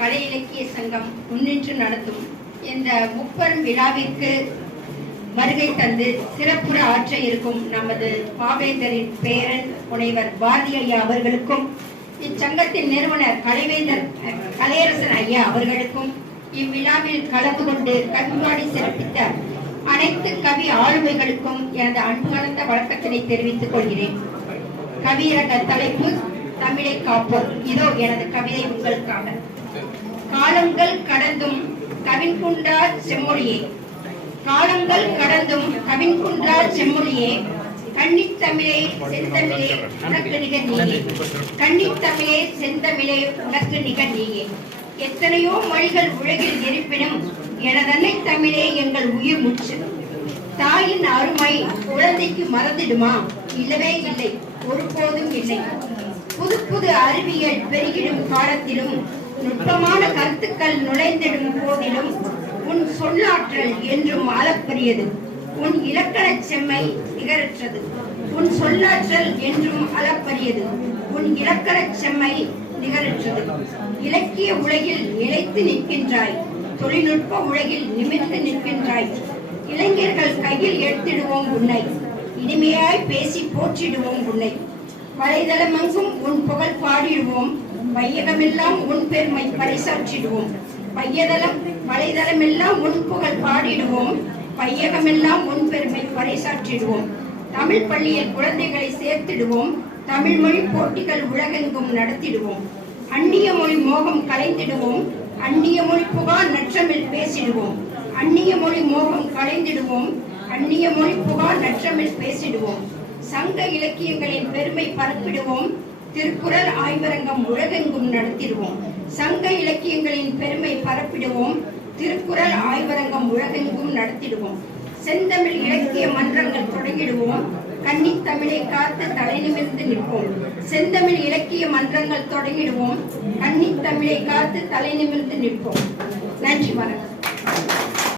கலை இலக்கிய சங்கம் முன்னின்று நடத்தும் இந்த முப்பெரும் விழாவிற்கு வருகை தந்து சிறப்புற ஆற்ற இருக்கும் நமது பாவேந்தரின் பேரன் முனைவர் பாரதி ஐயா அவர்களுக்கும், இச்சங்கத்தின் நிறுவனர் கலையரசன் ஐயா அவர்களுக்கும், இவ்விழாவில் கலந்து கொண்டு கவிபாடி சிறப்பித்த அனைத்து கவி ஆளுமைகளுக்கும் எனது அன்பு கலந்த வணக்கத்தினை தெரிவித்துக் கொள்கிறேன். கவியரங்க தலைப்பு தமிழை காப்போம். இதோ எனது கவிதை உங்களுக்காக. காலங்கள் கடந்தும் கவின்குன்றார் செம்மொழியே, காலங்கள் கடந்தும் கவின்குன்றார் செம்மொழியே, கன்னித்தமிழே செந்தமிழே உனக்கு நிகர் நீயே, கன்னித்தமிழே செந்தமிழே உனக்கு நிகர் நீயே. எத்தனையோ மொழிகள் உலகில் இருப்பினும் எனதன்னை தமிழே எங்கள் உயிர் மூச்சு. தாயின் அருமை குழந்தைக்கு மறந்திடுமா? இல்லவே இல்லை, ஒருபோதும் இல்லை. புது புது அறிவியல் பெருகிடும் காலத்திலும் நுட்பமான கருத்துக்கள் நுழைந்திடும் போதிலும் உன் சொல்லாற்றல் என்றும் அளப்பரியது. உன் இலக்கண செம்மை நிகரற்றது. உன் சொல்லாற்றல் என்றும் அளப்பரியது. உன் இலக்கண செம்மை நிகரற்றது. இலக்கிய உலகில் நிலைத்து நிற்கின்றாய், தொழில்நுட்ப உலகில் நிமிர்ந்து நிற்கின்றாய். இளைஞர்கள் கையில் எடுத்திடுவோம் உன்னை, இனிமையாய் பேசி போற்றிடுவோம் உன்னை. வலைதளமெங்கும் உன் புகழ் பாடிடுவோம், வையகமெல்லாம் உன் பெருமை பறைசாற்றிடுவோம். வலைதளமெல்லாம் உன் புகழ் பாடிடுவோம், வையகமெல்லாம் உன் பெருமை பறைசாற்றிடுவோம். தமிழ் பள்ளியில் குழந்தைகளை சேர்த்திடுவோம், தமிழ் மொழி போட்டிகள் உலகெங்கும் நடத்திடுவோம். அந்நிய மொழி மோகம் கலைந்திடுவோம், அந்நிய மொழி புகார் நற்றமிழ் பேசிடுவோம். அந்நிய மொழி மோகம் கலைந்திடுவோம், அந்நிய மொழி புகார் நற்றமிழ் பேசிடுவோம். சங்க இலக்கியங்களின் பெருமை பரப்பிடுவோம், திருக்குறள் ஆய்வரங்கம் உலகெங்கும் நடத்திடுவோம். சங்க இலக்கியங்களின் பெருமை பரப்பிடுவோம், திருக்குறள் ஆய்வரங்கம் உலகெங்கும் நடத்திடுவோம். செந்தமிழ் இலக்கிய மன்றங்கள் தொடங்கிடுவோம், கன்னித்தமிழை காத்து தலை நிமிர்ந்து நிற்போம். செந்தமிழ் இலக்கிய மன்றங்கள் தொடங்கிடுவோம், கன்னித்தமிழை காத்து தலை நிமிர்ந்து நிற்போம். நன்றி, வணக்கம்.